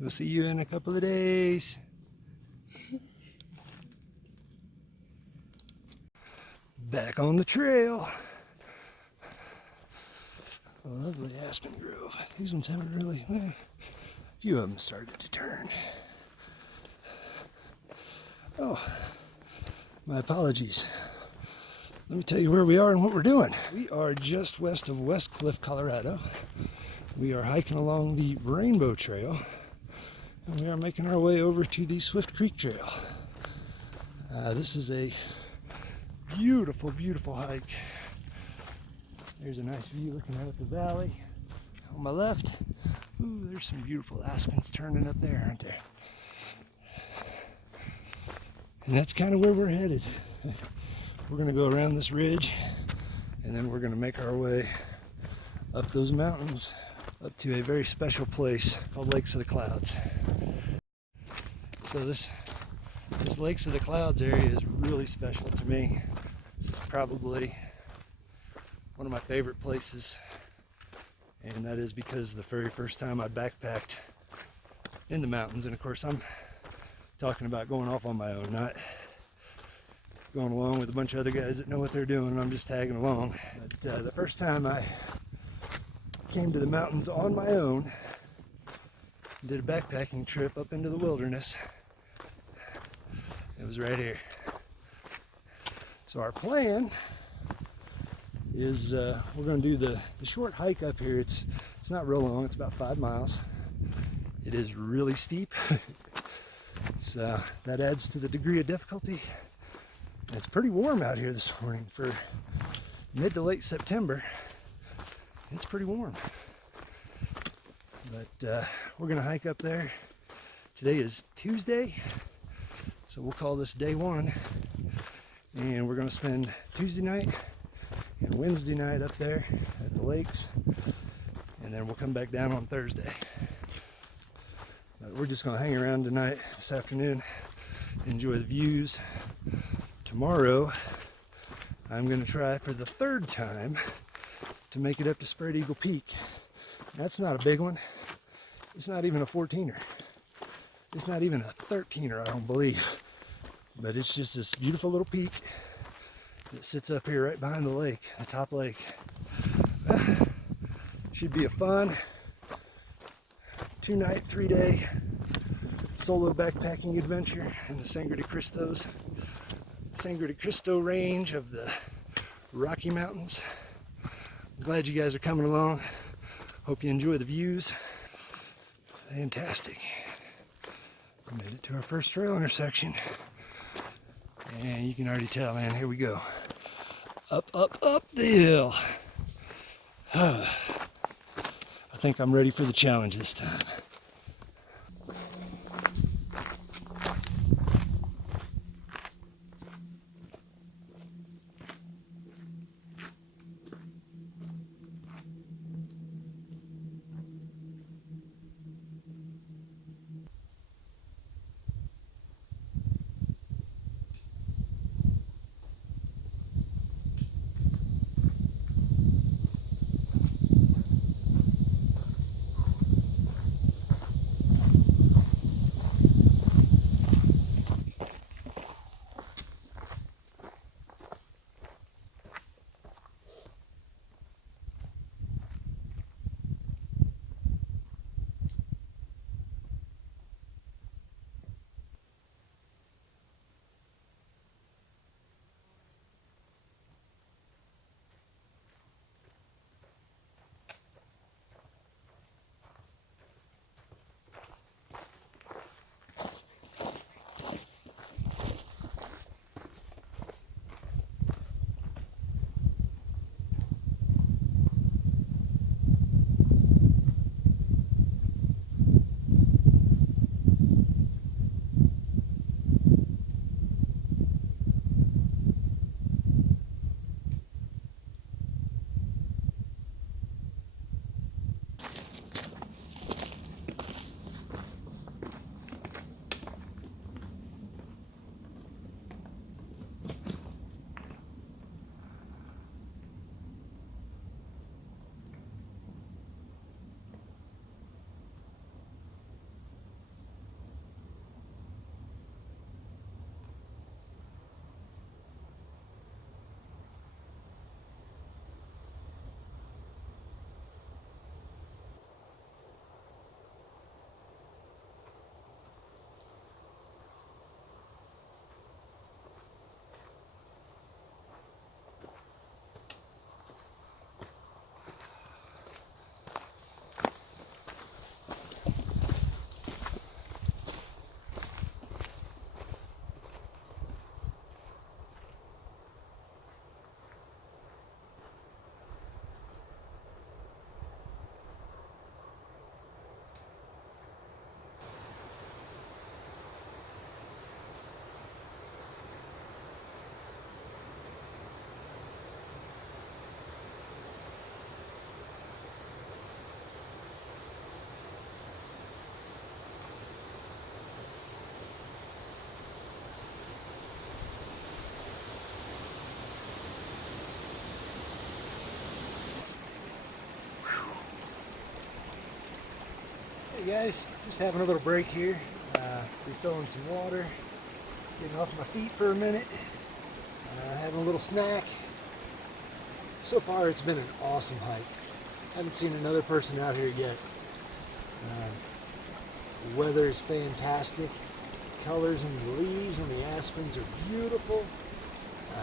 We'll see you in a couple of days. Back on the trail. A lovely aspen grove. These ones haven't really, well, a few of them started to turn. Oh, my apologies. Let me tell you where we are and what we're doing. We are just west of Westcliffe, Colorado. We are hiking along the Rainbow Trail, and we are making our way over to the Swift Creek Trail. This is a beautiful, beautiful hike. There's a nice view looking out at the valley. On my left, ooh, there's some beautiful aspens turning up there, aren't there? And that's kind of where we're headed. We're going to go around this ridge, and then we're going to make our way up those mountains, up to a very special place called Lakes of the Clouds. So this Lakes of the Clouds area is really special to me. This is probably one of my favorite places, and that is because the very first time I backpacked in the mountains, and of course I'm talking about going off on my own, not going along with a bunch of other guys that know what they're doing and I'm just tagging along. But the first time I came to the mountains on my own, did a backpacking trip up into the wilderness, it was right here. So our plan is we're going to do the short hike up here. It's not real long, it's about 5 miles. It is really steep, so that adds to the degree of difficulty. And it's pretty warm out here this morning for mid to late September. It's pretty warm. But we're going to hike up there. Today is Tuesday, so we'll call this day one. And we're going to spend Tuesday night and Wednesday night up there at the lakes. And then we'll come back down on Thursday. But we're just going to hang around tonight, this afternoon, enjoy the views. Tomorrow, I'm going to try for the 3rd time to make it up to Spread Eagle Peak. That's not a big one. It's not even a 14er. It's not even a 13er, I don't believe. But it's just this beautiful little peak that sits up here right behind the lake, the top lake. Should be a fun 2-night, 3-day solo backpacking adventure in the Sangre de Cristo range of the Rocky Mountains. I'm glad you guys are coming along. Hope you enjoy the views. Fantastic. We made it to our first trail intersection. And you can already tell, man, here we go. Up, up, up the hill. I think I'm ready for the challenge this time. Hey guys, just having a little break here, refilling some water, getting off my feet for a minute, having a little snack. So far it's been an awesome hike. Haven't seen another person out here yet. The weather is fantastic. Colors in the leaves and the aspens are beautiful.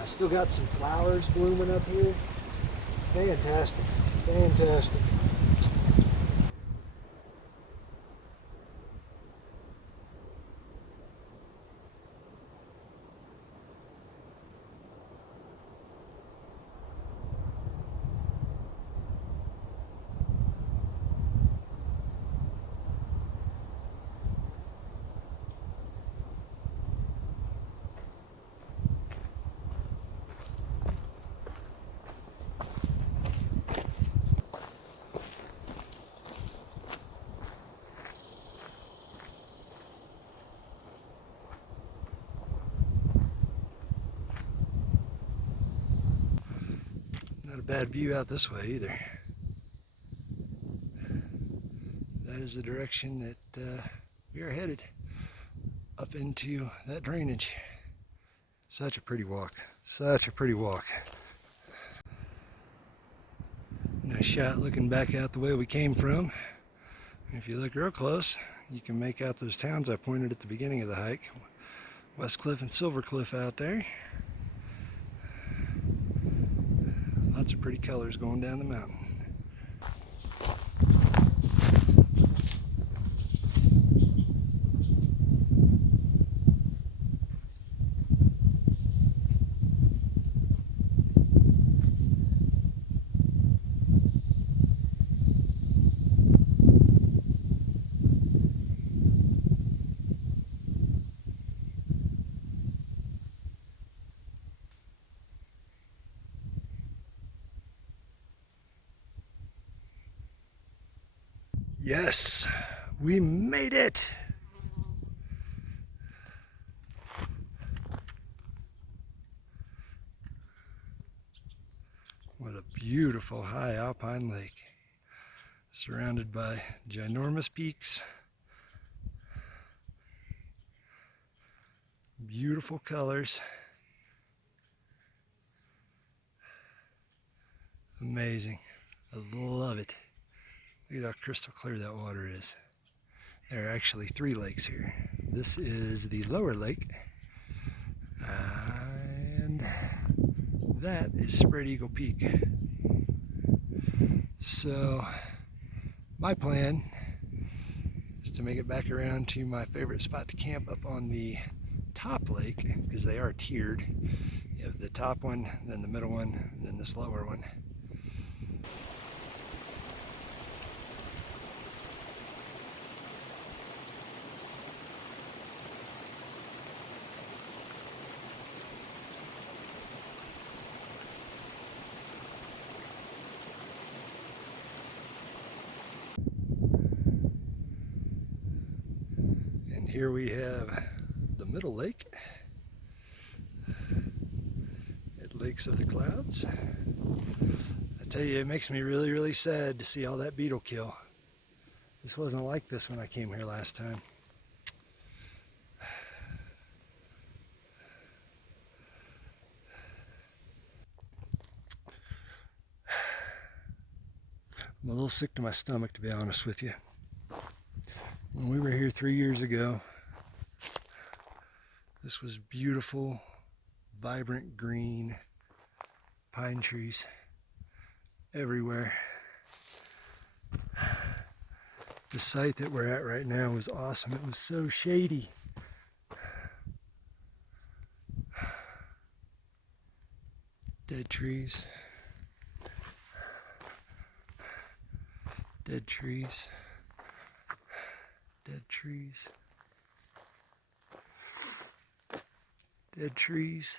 Still got some flowers blooming up here. Fantastic, fantastic. Not a bad view out this way either. That is the direction that we are headed, up into that drainage. Such a pretty walk, such a pretty walk. Nice shot looking back out the way we came from. If you look real close, you can make out those towns I pointed at the beginning of the hike. Westcliffe and Silvercliff out there. Lots of pretty colors going down the mountain. Yes, we made it! What a beautiful high alpine lake, surrounded by ginormous peaks, beautiful colors, amazing. I love it. Look at how crystal clear that water is. There are actually 3 lakes here. This is the lower lake, and that is Spread Eagle Peak. So my plan is to make it back around to my favorite spot to camp up on the top lake, because they are tiered. You have the top one, then the middle one, and then this lower one. Here we have the middle lake at Lakes of the Clouds. I tell you, it makes me really, really sad to see all that beetle kill. This wasn't like this when I came here last time. I'm a little sick to my stomach, to be honest with you. When we were here 3 years ago, this was beautiful, vibrant green pine trees everywhere. The site that we're at right now was awesome. It was so shady. Dead trees. Dead trees. Dead trees. Dead trees.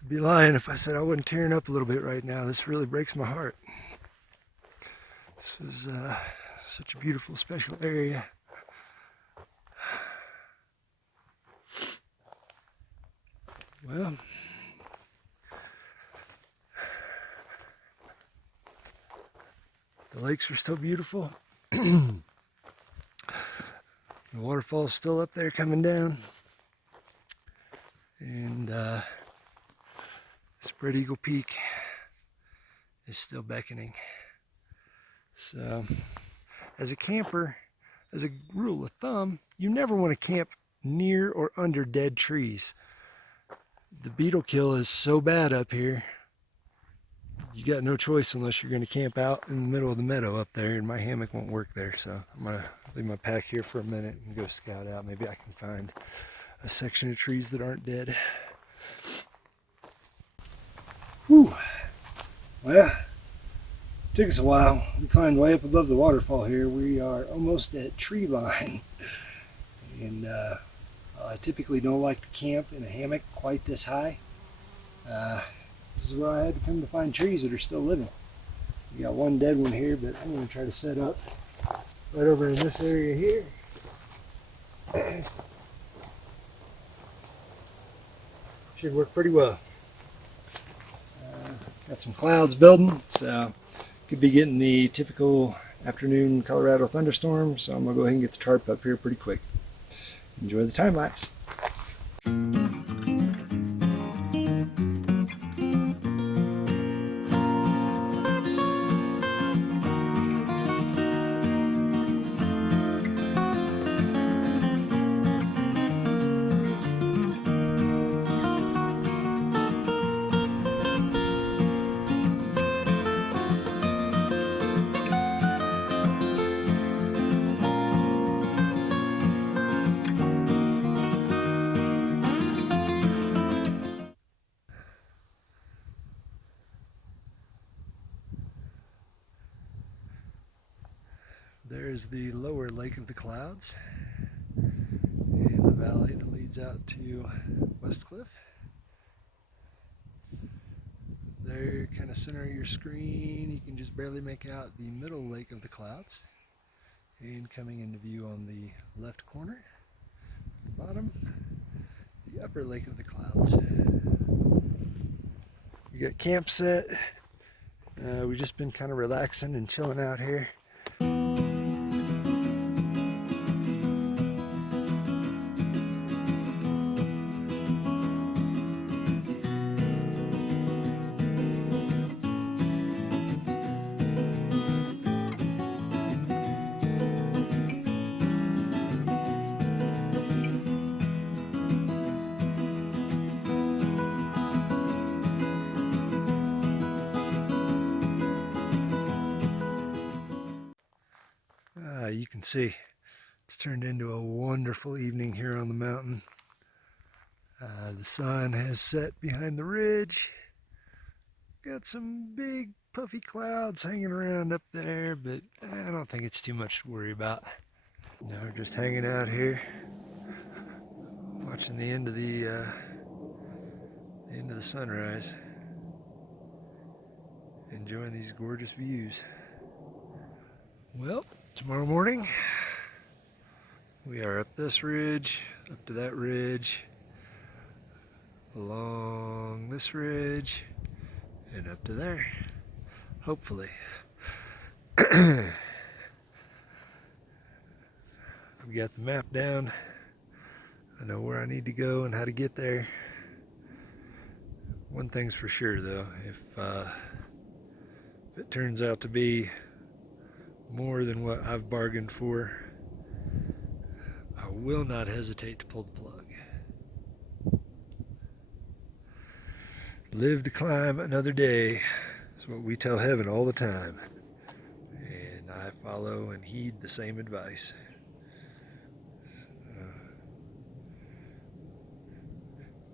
I'd be lying if I said I wasn't tearing up a little bit right now. This really breaks my heart. This was such a beautiful, special area. Well, The lakes are still beautiful. The waterfall's still up there coming down. And Spread Eagle Peak is still beckoning. So, as a camper, as a rule of thumb, you never want to camp near or under dead trees. The beetle kill is so bad up here. You got no choice unless you're going to camp out in the middle of the meadow up there, and my hammock won't work there. So I'm going to leave my pack here for a minute and go scout out. Maybe I can find a section of trees that aren't dead. Whew. Well, took us a while. We climbed way up above the waterfall here. We are almost at tree line. And I typically don't like to camp in a hammock quite this high. This is where I had to come to find trees that are still living. We got one dead one here, but I'm going to try to set up right over in this area here. Should work pretty well. Got some clouds building, so could be getting the typical afternoon Colorado thunderstorm, so I'm going to go ahead and get the tarp up here pretty quick. Enjoy the time lapse. There's the lower Lake of the Clouds and the valley that leads out to Westcliffe. There, kind of center of your screen, you can just barely make out the middle Lake of the Clouds. And coming into view on the left corner, at the bottom, the upper Lake of the Clouds. We got camp set. We've just been kind of relaxing and chilling out here. You can see it's turned into a wonderful evening here on the mountain. The sun has set behind the ridge. Got some big puffy clouds hanging around up there, but I don't think it's too much to worry about. Now we're just hanging out here, watching the end of the sunrise, enjoying these gorgeous views. Well, tomorrow morning, we are up this ridge, up to that ridge, along this ridge, and up to there, hopefully. We got the map down. I know where I need to go and how to get there. One thing's for sure though, if it turns out to be more than what I've bargained for, I will not hesitate to pull the plug. Live to climb another day is what we tell heaven all the time, and I follow and heed the same advice.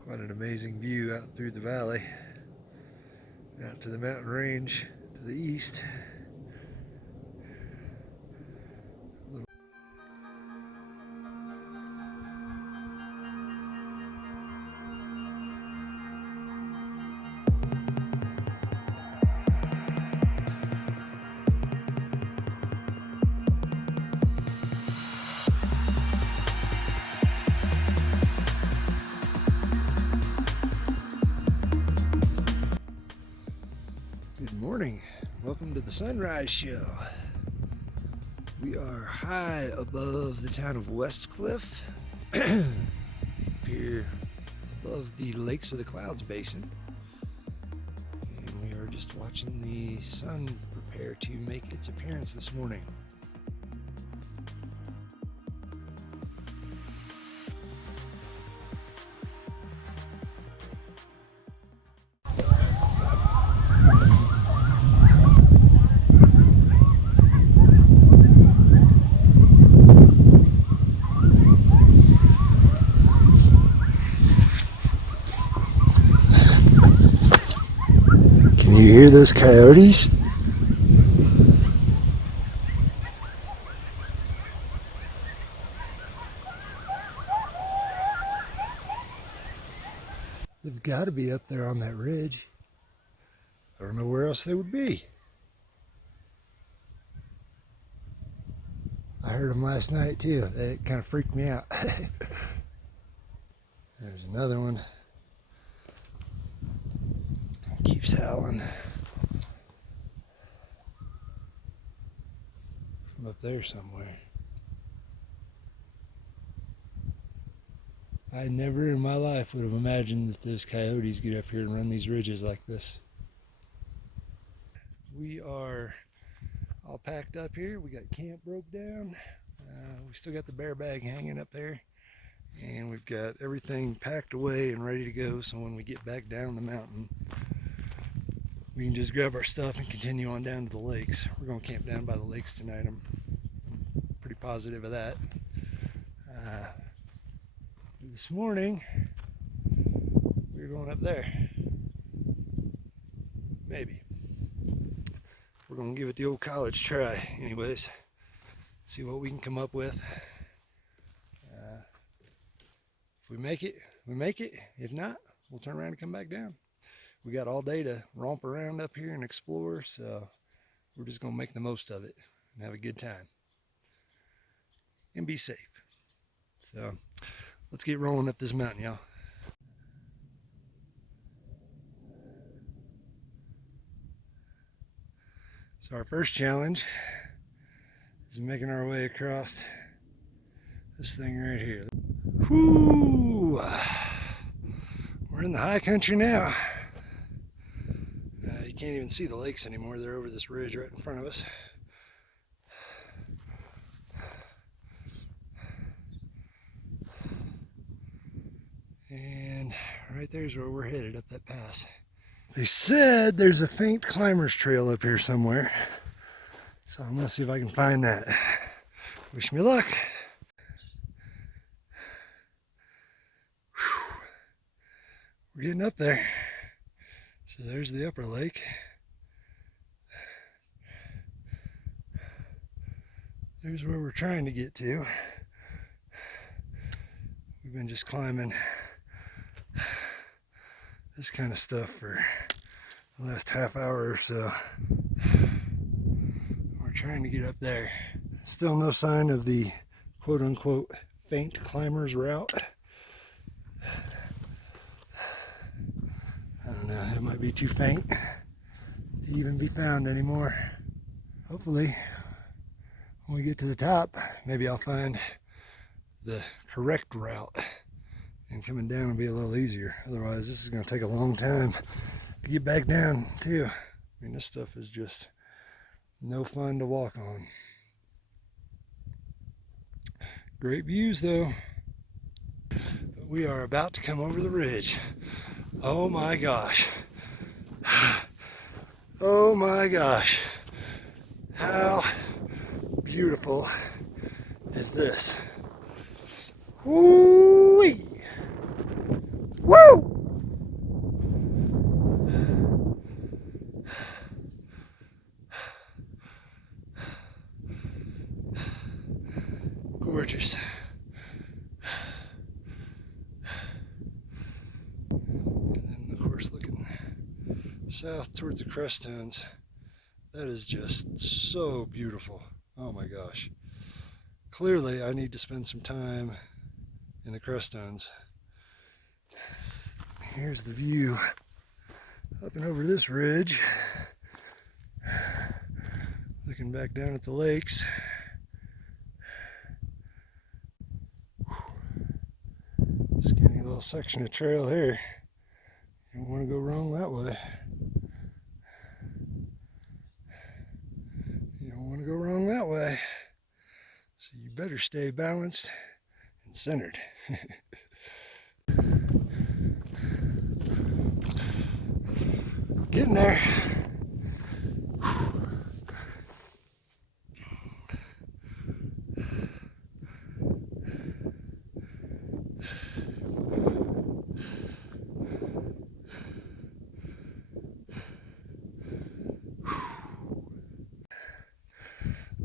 Quite an amazing view out through the valley, out to the mountain range to the east. Welcome to the sunrise show. We are high above the town of Westcliffe, here above the Lakes of the Clouds Basin. And we are just watching the sun prepare to make its appearance this morning. Can you hear those coyotes? They've got to be up there on that ridge. I don't know where else they would be. I heard them last night too. It kind of freaked me out. There's another one. Keeps howling from up there somewhere. I never in my life would have imagined that those coyotes get up here and run these ridges like this. We are all packed up here. We got camp broke down. We still got the bear bag hanging up there. And we've got everything packed away and ready to go. So when we get back down the mountain, we can just grab our stuff and continue on down to the lakes. We're going to camp down by the lakes tonight. I'm pretty positive of that. This morning, we were going up there. Maybe. We're going to give it the old college try anyways. See what we can come up with. If we make it, we make it. If not, we'll turn around and come back down. We got all day to romp around up here and explore, so we're just going to make the most of it and have a good time and be safe. So let's get rolling up this mountain, y'all. So our first challenge is making our way across this thing right here. Whoo! We're in the high country now. You can't even see the lakes anymore. They're over this ridge right in front of us. And right there's where we're headed, up that pass. They said there's a faint climber's trail up here somewhere. So I'm gonna see if I can find that. Wish me luck. Whew. We're getting up there. So there's the upper lake. There's where we're trying to get to. We've been just climbing this kind of stuff for the last half hour or so. We're trying to get up there. Still no sign of the quote-unquote faint climber's route. I don't know, it might be too faint to even be found anymore. Hopefully, when we get to the top, maybe I'll find the correct route and coming down will be a little easier. Otherwise, this is going to take a long time to get back down too. I mean, this stuff is just no fun to walk on. Great views though. But we are about to come over the ridge. Oh my gosh. Oh my gosh. How beautiful is this? Woo-wee! Woo! Gorgeous. And then of course looking south towards the crest stones. That is just so beautiful. Oh my gosh. Clearly I need to spend some time in the crest stones. Here's the view up and over this ridge. looking back down at the lakes. Skinny little section of trail here. You don't want to go wrong that way. You don't want to go wrong that way. So you better stay balanced and centered. Getting there.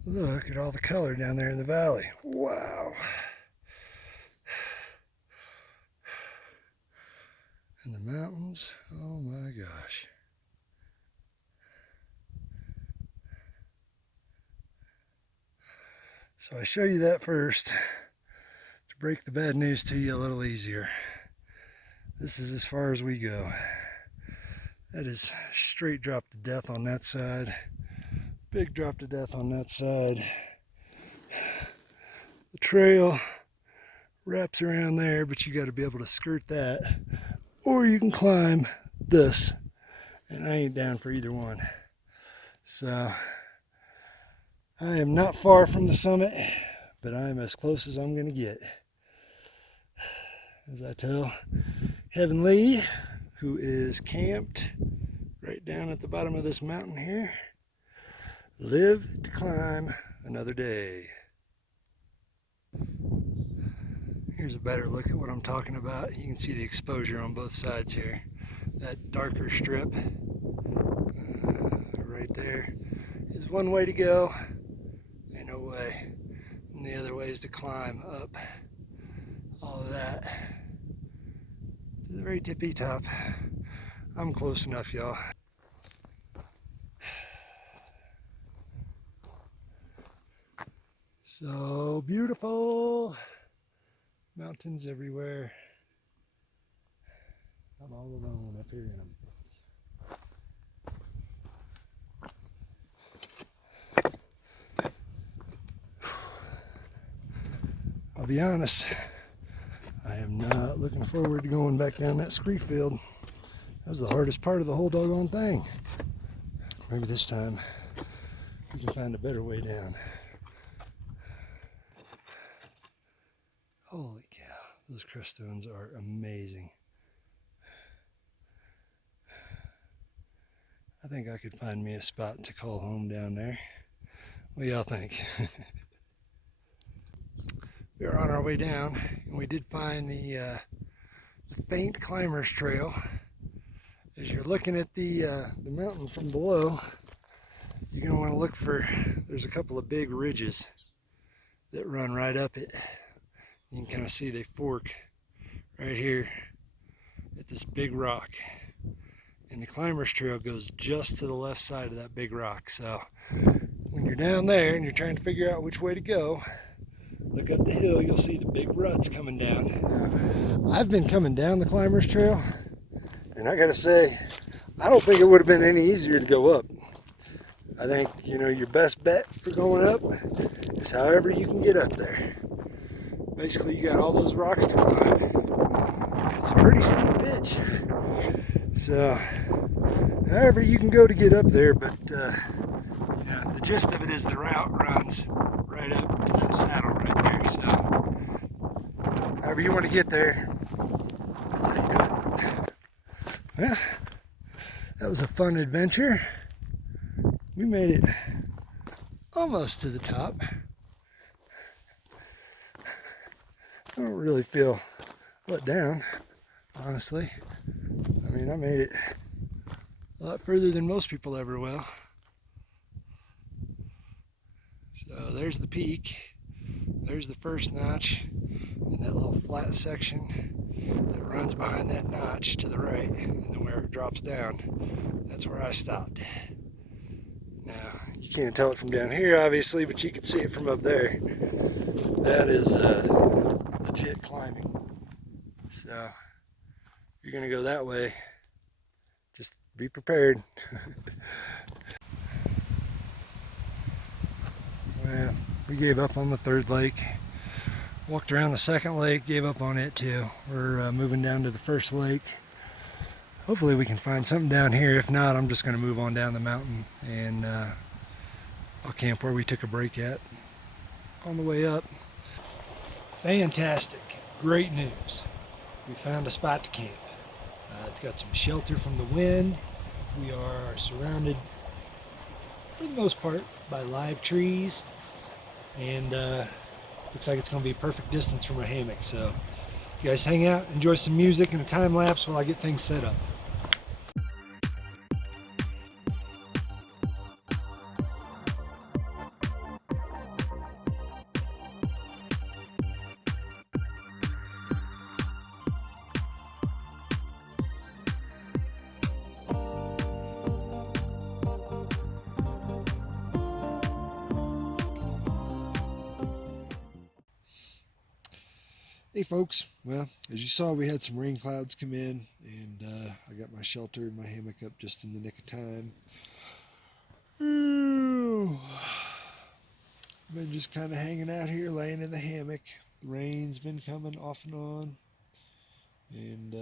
Look at all the color down there in the valley. Wow. And the mountains, oh my gosh. So I show you that first to break the bad news to you a little easier. This is as far as we go. That is straight drop to death on that side. Big drop to death on that side. The trail wraps around there, but you got to be able to skirt that. Or you can climb this. And I ain't down for either one. So I am not far from the summit, but I'm as close as I'm going to get. As I tell Heavenly, who is camped right down at the bottom of this mountain here, live to climb another day. Here's a better look at what I'm talking about. You can see the exposure on both sides here. That darker strip right there is one way to go. Ain't no way. And the other way is to climb up all of that to the very tippy top. I'm close enough, y'all. So beautiful. Mountains everywhere. I'm all alone up here in them. I'll be honest, I am not looking forward to going back down that scree field. That was the hardest part of the whole doggone thing. Maybe this time we can find a better way down. Holy cow, those crust stones are amazing. I think I could find me a spot to call home down there. What do y'all think? We are on our way down, and we did find the faint climber's trail. As you're looking at the mountain from below, you're going to want to look for, there's a couple of big ridges that run right up it. You can kind of see they fork right here at this big rock. And the climber's trail goes just to the left side of that big rock. So when you're down there and you're trying to figure out which way to go, look up the hill, you'll see the big ruts coming down. Now, I've been coming down the climber's trail, and I gotta say, I don't think it would have been any easier to go up. I think, you know, your best bet for going up is however you can get up there. Basically, you got all those rocks to climb. It's a pretty steep pitch. So, however you can go to get up there, but you know, the gist of it is the route runs right up to that saddle right there. So, however you want to get there, that's how you do it. Well, that was a fun adventure. We made it almost to the top. I don't really feel let down, honestly. I mean, I made it a lot further than most people ever will. So there's the peak, there's the first notch, and that little flat section that runs behind that notch to the right, and then where it drops down, that's where I stopped. Now, you can't tell it from down here, obviously, but you can see it from up there. That is legit climbing. So, if you're going to go that way, just be prepared. Yeah, we gave up on the third lake. Walked around the second lake, gave up on it too. We're moving down to the first lake. Hopefully we can find something down here. If not, I'm just going to move on down the mountain and I'll camp where we took a break at on the way up. Fantastic. Great news. We found a spot to camp. It's got some shelter from the wind. We are surrounded, for the most part, by live trees, and looks like it's going to be perfect distance from a hammock. So you guys hang out, enjoy some music and a time lapse while I get things set up. Hey folks, well, as you saw, we had some rain clouds come in, and I got my shelter and my hammock up just in the nick of time. Ooh. Been just kind of hanging out here, laying in the hammock. The rain's been coming off and on, and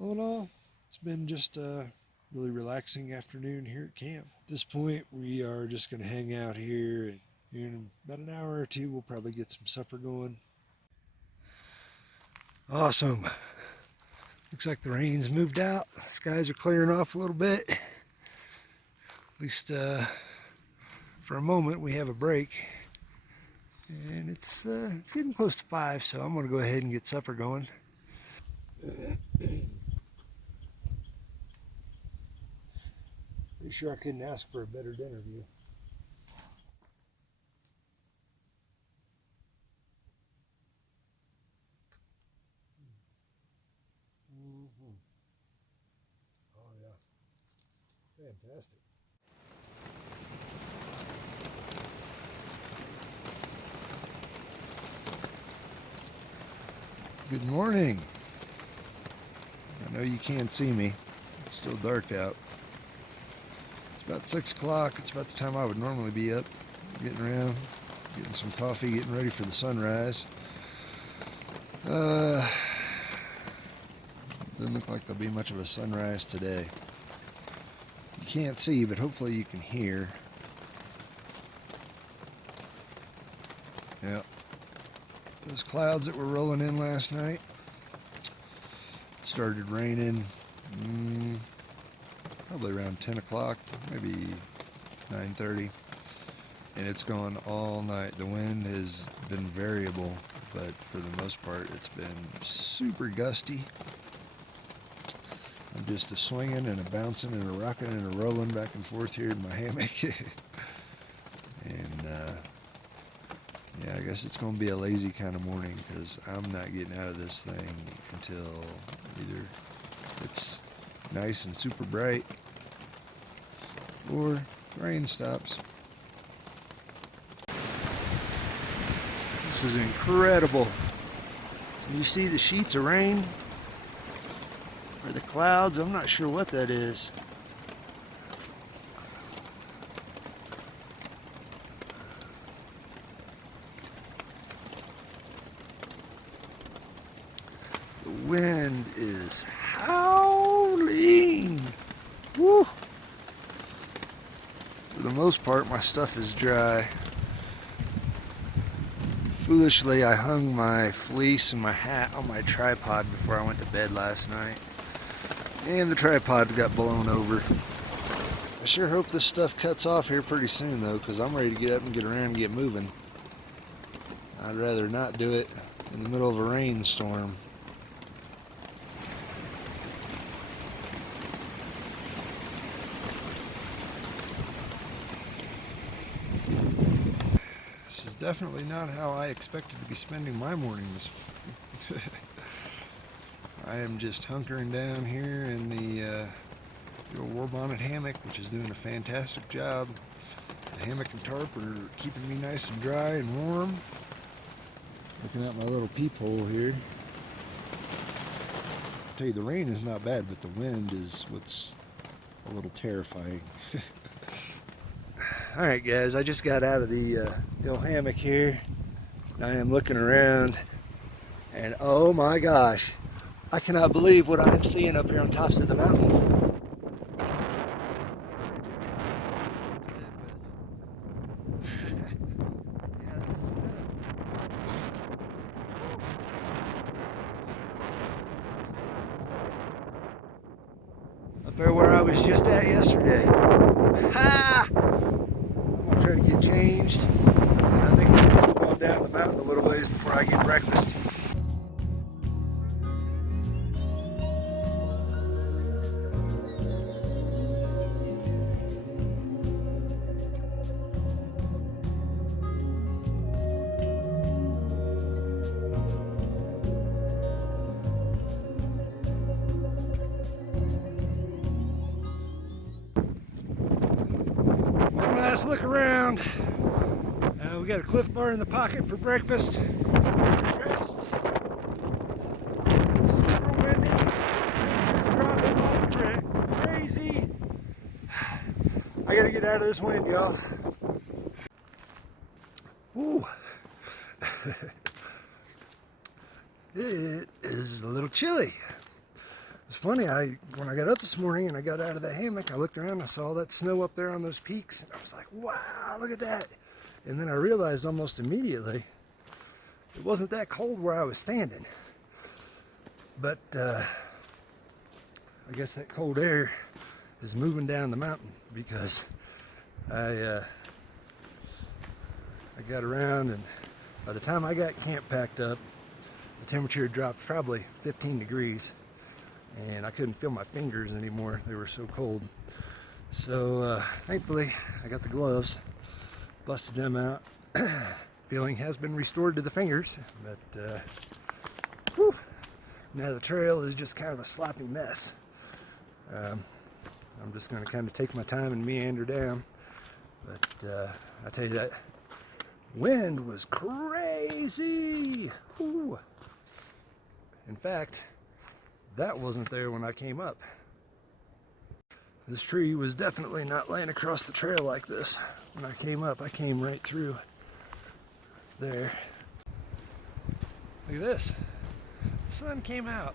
all in all, it's been just a really relaxing afternoon here at camp. At this point, we are just going to hang out here, and in about an hour or two, we'll probably get some supper going. Awesome. Looks like the rain's moved out. The skies are clearing off a little bit. At least for a moment we have a break. And it's getting close to 5, so I'm going to go ahead and get supper going. Pretty sure I couldn't ask for a better dinner view. Oh yeah, fantastic. Good morning. I know you can't see me. It's still dark out. It's about 6 o'clock. It's about the time I would normally be up, getting around, getting some coffee, getting ready for the sunrise. Doesn't look like there'll be much of a sunrise today. You can't see, but hopefully you can hear. Yeah. Those clouds that were rolling in last night, it started raining probably around 10 o'clock, maybe 9:30, and it's gone all night. The wind has been variable, but for the most part it's been super gusty. I'm just a swinging and a bouncing and a rocking and a rolling back and forth here in my hammock. And yeah, I guess it's going to be a lazy kind of morning, because I'm not getting out of this thing until either it's nice and super bright or the rain stops. This is incredible. You see the sheets of rain? Or the clouds? I'm not sure what that is. The wind is howling. Woo! For the most part, my stuff is dry. Foolishly, I hung my fleece and my hat on my tripod before I went to bed last night, and the tripod got blown over. I sure hope this stuff cuts off here pretty soon though, because I'm ready to get up and get around and get moving. I'd rather not do it in the middle of a rainstorm. This is definitely not how I expected to be spending my mornings. I am just hunkering down here in the old war bonnet hammock, which is doing a fantastic job. The hammock and tarp are keeping me nice and dry and warm. Looking out my little peephole here. I'll tell you, the rain is not bad, but the wind is what's a little terrifying. All right, guys, I just got out of the old hammock here. I am looking around, and oh my gosh, I cannot believe what I'm seeing up here on tops of the mountains. Up there where I was just at yesterday. Ha! I'm gonna try to get changed, and I think I'm gonna go on down the mountain a little ways before I get breakfast. One last look around. We got a Cliff Bar in the pocket for breakfast. Dressed. Super windy. Temperatures dropping like crazy. I gotta get out of this wind, y'all. Ooh. It is a little chilly. It's funny, when I got up this morning and I got out of the hammock, I looked around and I saw that snow up there on those peaks, and I was like, wow, look at that. And then I realized almost immediately it wasn't that cold where I was standing. But I guess that cold air is moving down the mountain, because I got around, and by the time I got camp packed up, the temperature dropped probably 15 degrees. And I couldn't feel my fingers anymore. They were so cold. So thankfully I got the gloves, busted them out. Feeling has been restored to the fingers, but whew, now the trail is just kind of a sloppy mess. I'm just going to kind of take my time and meander down. But I tell you, that wind was crazy. Whew. In fact, that wasn't there when I came up. This tree was definitely not laying across the trail like this. When I came up, I came right through there. Look at this. The sun came out.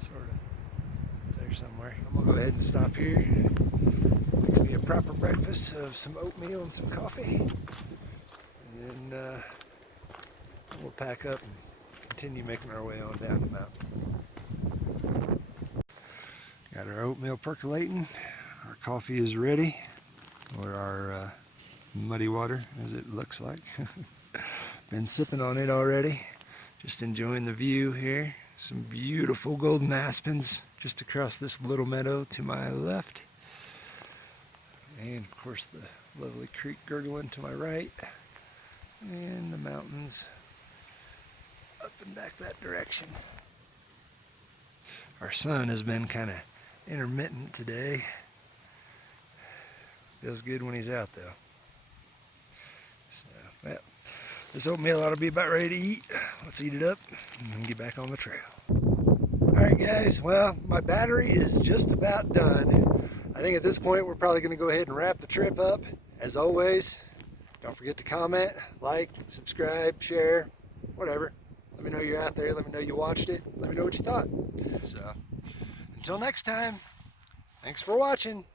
Sort of there somewhere. I'm gonna go ahead and stop here. Makes me a proper breakfast of some oatmeal and some coffee. And then we'll pack up and continue making our way on down the mountain. Got our oatmeal percolating. Our coffee is ready, or our muddy water, as it looks like. Been sipping on it already. Just enjoying the view here. Some beautiful golden aspens just across this little meadow to my left. And of course the lovely creek gurgling to my right. And the mountains up and back that direction. Our sun has been kind of intermittent today. Feels good when he's out though. So, well, this oatmeal ought to be about ready to eat. Let's eat it up and then get back on the trail. Alright guys, well, my battery is just about done. I think at this point we're probably going to go ahead and wrap the trip up. As always, don't forget to comment, like, subscribe, share, whatever. Let me know you're out there. Let me know you watched it. Let me know what you thought. So, until next time, thanks for watching.